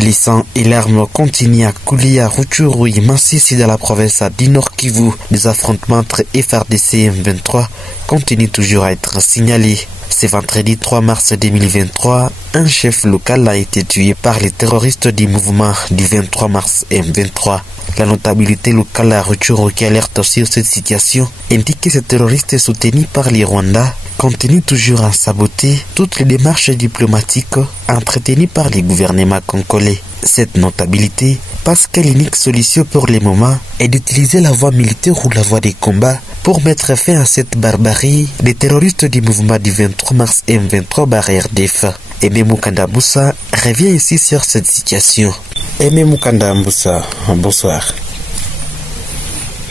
Les sangs et larmes continuent à couler à Rutshuru et Masisi dans la province du Nord Kivu. Les affrontements entre FARDC et M23 continuent toujours à être signalés. Ce vendredi 3 mars 2023, un chef local a été tué par les terroristes du mouvement du 23 mars M23. La notabilité locale à Rutshuru qui alerte sur cette situation indique que ce terroriste est soutenu par les Rwandais continue toujours à saboter toutes les démarches diplomatiques entretenues par les gouvernements congolais. Cette notabilité parce que l'unique solution pour le moment est d'utiliser la voie militaire ou la voie des combats pour mettre fin à cette barbarie des terroristes du mouvement du 23 mars M23 RDF. Aimé Mukanda Moussa revient ici sur cette situation. Aimé Mukanda Moussa, bonsoir.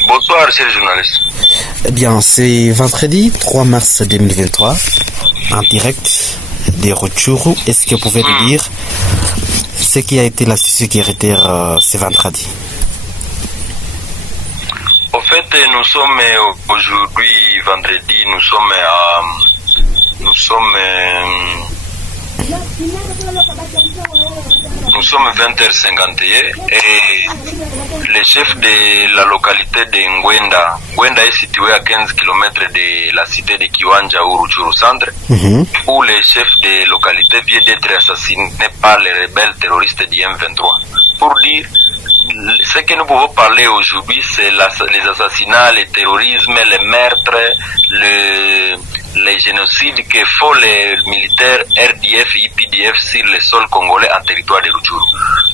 Bonsoir, cher journaliste. Eh bien, c'est vendredi 3 mars 2023, en direct des Rutshuru. Est-ce que vous pouvez nous dire ce qui a été la sécuritaire ce vendredi? En fait, nous sommes aujourd'hui, vendredi, nous sommes 20h51 et le chef de la localité de Ngwenda est situé à 15 km de la cité de Kiwanja ou Rutshuru Centre, où le chef de localité vient d'être assassiné par les rebelles terroristes du M23. Pour dire, ce que nous pouvons parler aujourd'hui, c'est les assassinats, le terrorisme, les meurtres, les génocides que font les militaires RDF et IPDF sur le sol congolais en territoire de Rutshuru.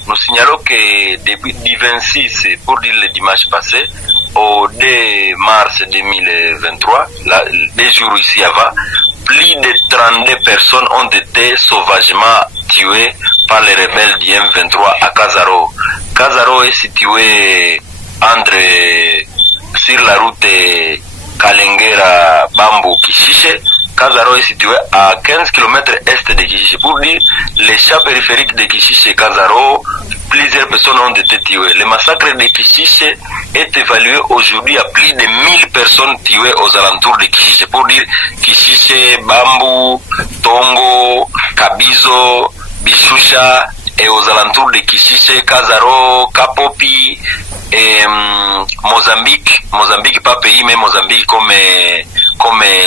Nous signalons que depuis le 26, pour dire le dimanche passé, au 2 mars 2023, des jours ici avant, plus de 32 personnes ont été sauvagement tuées par les rebelles du M23 à Kazaro. Kazaro est situé sur la route Kalengera Bambu Kishishe. Kazaro est situé à 15 km est de Kishishe. Pour dire, les champs périphériques de Kishishe et Kazaro, plusieurs personnes ont été tuées. Le massacre de Kishishe est évalué aujourd'hui à plus de 1000 personnes tuées aux alentours de Kishishe. Pour dire, Kishishe, Bambu, Tongo, Kabizo, Bishusha, et aux alentours de Kishishe, Kazaro, Kapopi et Mozambique pas pays mais Mozambique comme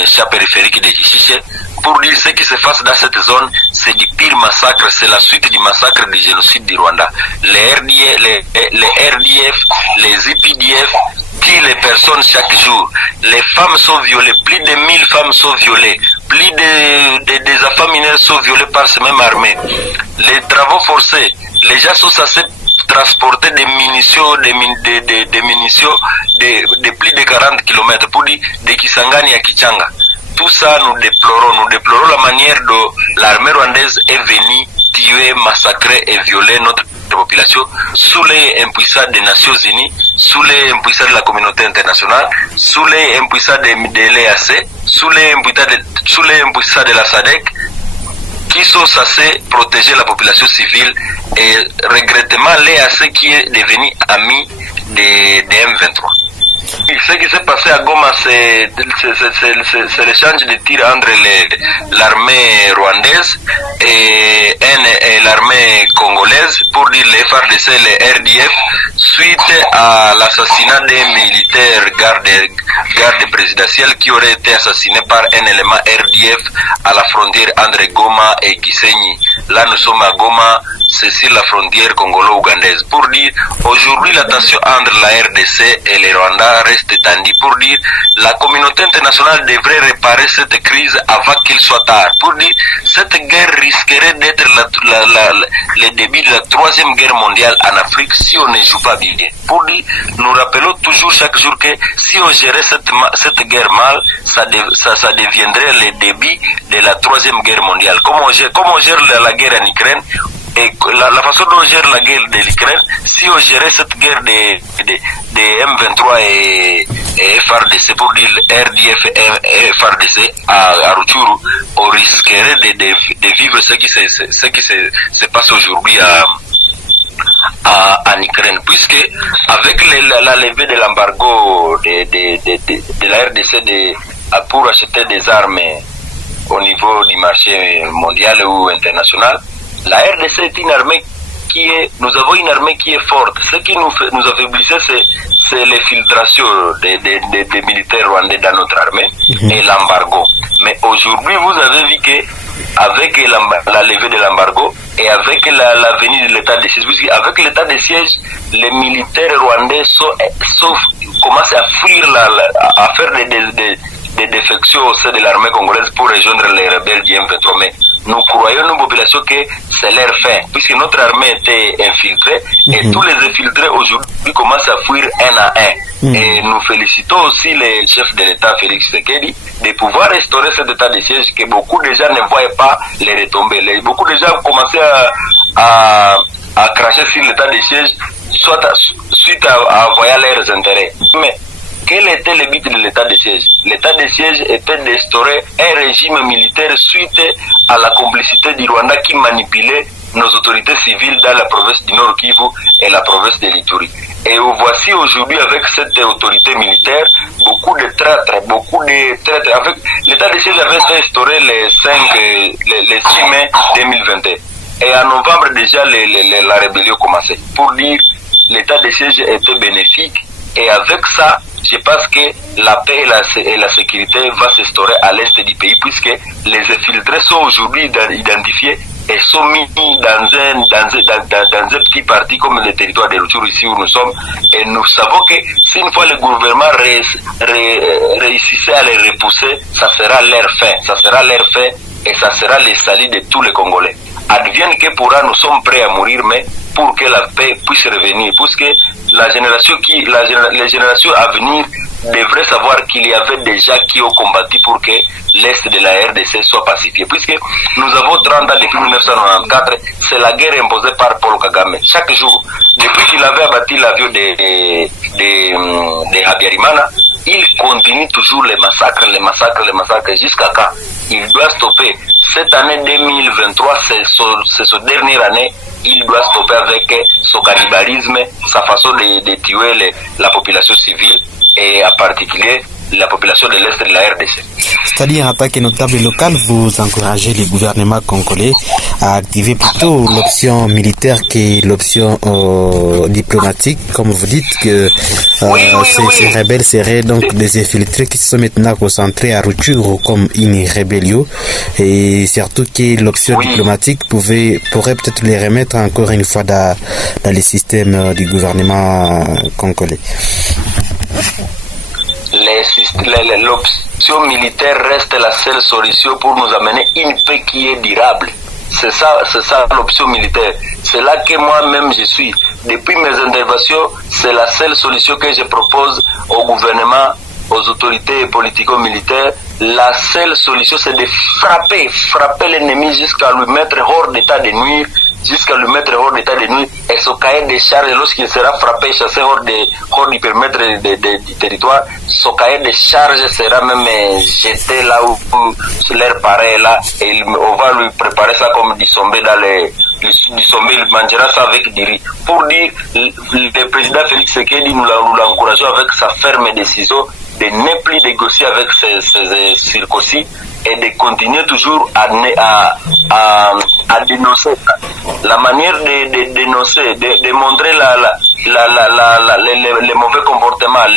champ périphérique de Kishishe. Pour dire ce qui se passe dans cette zone, c'est du pire massacre, c'est la suite du massacre du génocide du Rwanda. Les RDF, les IPDF tuent les personnes chaque jour. Les femmes sont violées, plus de 1000 femmes sont violées. Plus des enfants mineurs sont violés par ces mêmes armées. Les travaux forcés, les gens sont censés transporter des munitions, des munitions de plus de 40 km pour dire de Kisangani à Kichanga. Tout ça, nous déplorons la manière dont l'armée rwandaise est venue tuer, massacrer et violer notre population sous les impuissants des Nations Unies, sous les impuissants de la communauté internationale, sous les impuissants de l'EAC, sous les impuissants de la SADC, qui sont censés protéger la population civile, et regrettement l'EAC qui est devenu ami des M23. Ce qui s'est passé à Goma, c'est l'échange de tirs entre l'armée rwandaise et l'armée congolaise, pour dire les FARDC et les RDF, suite à l'assassinat des militaires garde présidentielle qui auraient été assassinés par un élément RDF à la frontière entre Goma et Gisenyi. Là, nous sommes à Goma, c'est sur la frontière congolo-ougandaise. Pour dire, aujourd'hui, la tension entre la RDC et le Rwanda reste tendue. Pour dire, la communauté internationale devrait réparer cette crise avant qu'il soit tard. Pour dire, cette guerre risquerait d'être le début de la troisième guerre mondiale en Afrique si on ne joue pas bien. Pour dire, nous rappelons toujours chaque jour que si on gérait cette guerre mal, ça deviendrait le début de la troisième guerre mondiale. Comme on gère la guerre en Ukraine, et la façon dont on gère la guerre de l'Ukraine, si on gérait cette guerre de M23 et FARDC, pour dire RDF et FARDC à Rutshuru, on risquerait de vivre ce qui se passe aujourd'hui en Ukraine, puisque avec la levée de l'embargo de la RDC pour acheter des armes au niveau du marché mondial ou international, la RDC est une armée nous avons une armée qui est forte. Ce qui nous affaiblissait, c'est l'infiltration des militaires rwandais dans notre armée et l'embargo. Mais aujourd'hui, vous avez vu que avec la levée de l'embargo et avec la venue de l'état de siège, avec l'état de siège, les militaires rwandais commencent à fuir, à faire des défections au sein de l'armée congolaise pour rejoindre les rebelles du M23. Mais nous croyons, nos populations, que c'est leur fin, puisque notre armée était infiltrée et tous les infiltrés aujourd'hui commencent à fuir un à un. Et nous félicitons aussi les chefs de l'État, Félix Tshisekedi, de pouvoir restaurer cet état de siège que beaucoup de gens ne voyaient pas les retomber. Beaucoup de gens ont commencé à cracher sur l'état de siège, suite à voyer leurs intérêts. Mais quel était le but de l'état de siège? L'état de siège était d'instaurer un régime militaire suite à la complicité du Rwanda qui manipulait nos autorités civiles dans la province du Nord Kivu et la province de l'Ituri. Et voici aujourd'hui, avec cette autorité militaire, beaucoup de traîtres. Avec l'état de siège avait été instauré le 6 mai 2021. Et en novembre déjà, la rébellion commençait. Pour dire, l'état de siège était bénéfique. Et avec ça, je pense que la paix et la sécurité va s'instaurer à l'est du pays, puisque les infiltrés sont aujourd'hui identifiés et sont mis dans un petit parti comme le territoire de Rutshuru, ici où nous sommes. Et nous savons que si une fois le gouvernement réussissait à les repousser, ça sera leur fin et ça sera le salut de tous les Congolais. Advienne que pourra, nous sommes prêts à mourir, mais pour que la paix puisse revenir, puisque les générations à venir devraient savoir qu'il y avait des gens qui ont combattu pour que l'Est de la RDC soit pacifié. Puisque nous avons 30 ans depuis 1994, c'est la guerre imposée par Paul Kagame. Chaque jour, depuis qu'il avait abattu l'avion de Habyarimana, il continue toujours les massacres, jusqu'à quand il doit stopper. Cette année 2023, c'est sa dernière année, il doit stopper avec son cannibalisme, sa façon de tuer la population civile et en particulier la population de l'Est de la RDC. C'est-à-dire, en tant que notable local, vous encouragez le gouvernement congolais à activer plutôt l'option militaire que l'option diplomatique, comme vous dites que ces rebelles seraient donc des infiltrés qui se sont maintenant concentrés à Rutshuru comme une rébellion, et surtout que l'option diplomatique pourrait peut-être les remettre encore une fois dans le système du gouvernement congolais. L'option militaire reste la seule solution pour nous amener une paix qui est durable. C'est ça l'option militaire. C'est là que moi-même je suis. Depuis mes interventions, c'est la seule solution que je propose au gouvernement, aux autorités politico-militaires. La seule solution, c'est de frapper l'ennemi jusqu'à lui mettre hors d'état de nuire, et son cahier de charges, lorsqu'il sera frappé, chassé hors du périmètre du territoire, son cahier de charges sera même jeté là où l'air pareil là, et on va lui préparer ça comme du sombé il mangera ça avec du riz. Pour dire, le président Félix Tshisekedi, nous l'encourageons avec sa ferme décision de ne plus négocier avec ces circoncis et de continuer toujours à dénoncer la manière de dénoncer, de montrer les mauvais comportements,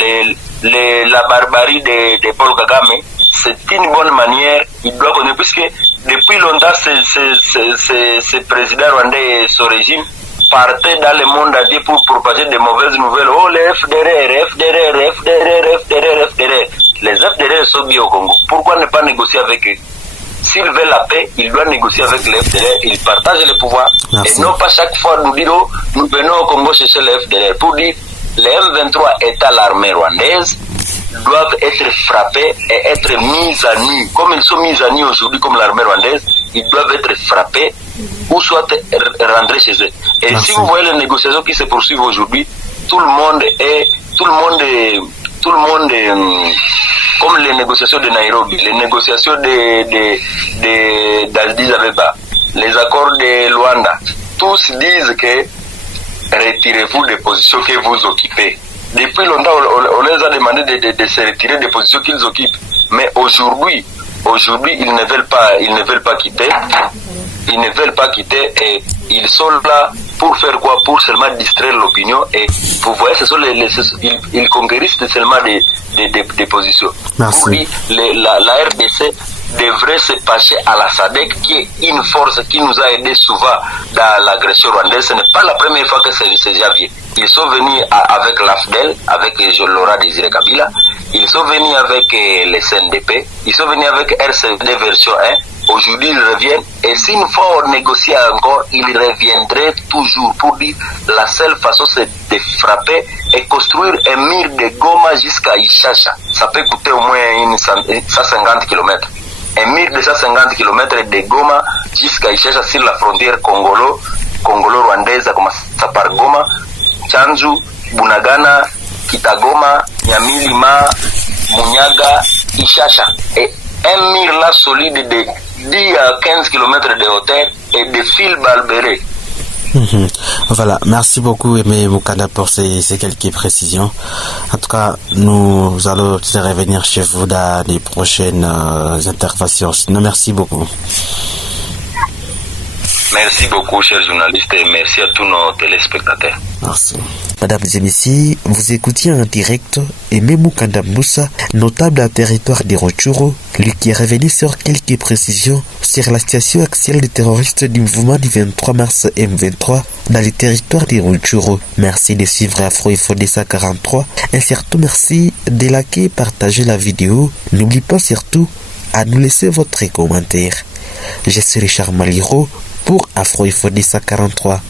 la barbarie de Paul Kagame. C'est une bonne manière, il doit connaître, puisque depuis longtemps, ce président rwandais et son régime partaient dans le monde entier pour propager de mauvaises nouvelles. Oh, les FDR. Les FDR sont bien au Congo. Pourquoi ne pas négocier avec eux? S'il veut la paix, il doit négocier avec les FDR. Il partage le pouvoir. Merci. Et non pas chaque fois nous dire, oh, nous venons au Congo chercher les FDR. Pour dire, les M23 étant l'armée rwandaise doivent être frappés et être mis à nu. Comme ils sont mis à nu aujourd'hui comme l'armée rwandaise, ils doivent être frappés ou soit rentrés chez eux. Et merci. Si vous voyez les négociations qui se poursuivent aujourd'hui, tout le monde est comme les négociations de Nairobi, les négociations d'Addis Abeba, les accords de Luanda, tous disent que retirez-vous des positions que vous occupez. Depuis longtemps, on les a demandé de se retirer des positions qu'ils occupent. Mais aujourd'hui, ils ne veulent pas quitter. Ils ne veulent pas quitter et Ils sont là pour faire quoi? Pour seulement distraire l'opinion, et vous voyez, ce sont ils conquérissent seulement des positions. Merci. Pour lui, la RDC devrait se passer à la SADC, qui est une force qui nous a aidés souvent dans l'agression rwandaise. Ce n'est pas la première fois que c'est Javier. Ils sont venus avec l'AFDEL, avec Laurent Désiré Kabila, ils sont venus avec les CNDP, ils sont venus avec RCD version 1. Aujourd'hui, ils reviennent, et s'une fois on négocie encore, ils reviendraient toujours pour dire la seule façon c'est de frapper et construire un mur de Goma jusqu'à Ishasha. Ça peut coûter au moins 150 km. Un mur de 150 km de Goma jusqu'à Ishasha sur la frontière congolo-rwandaise, à commencer par Goma, Chanzu, Bunagana, Kitagoma, Nyamilima, Munyaga, Ishasha. Et un mur là solide de 10 à 15 km de hauteur et de fil balbéré. Voilà, merci beaucoup Aimé Mukanda pour ces quelques précisions. En tout cas, nous allons revenir chez vous dans les prochaines interventions. Sinon, merci beaucoup. Merci beaucoup, chers journalistes, et merci à tous nos téléspectateurs. Merci. Mesdames et messieurs, vous écoutiez en direct Aimé Mukanda Moussa, notable à territoire de Rutshuru, lui qui est revenu sur quelques précisions sur la situation actuelle des terroristes du mouvement du 23 mars M23 dans les territoires de Rutshuru. Merci de suivre Afro Info 243 et surtout merci de liker et partager la vidéo. N'oubliez pas surtout à nous laisser votre commentaire. Je suis Richard Maliro pour Afro Info 243.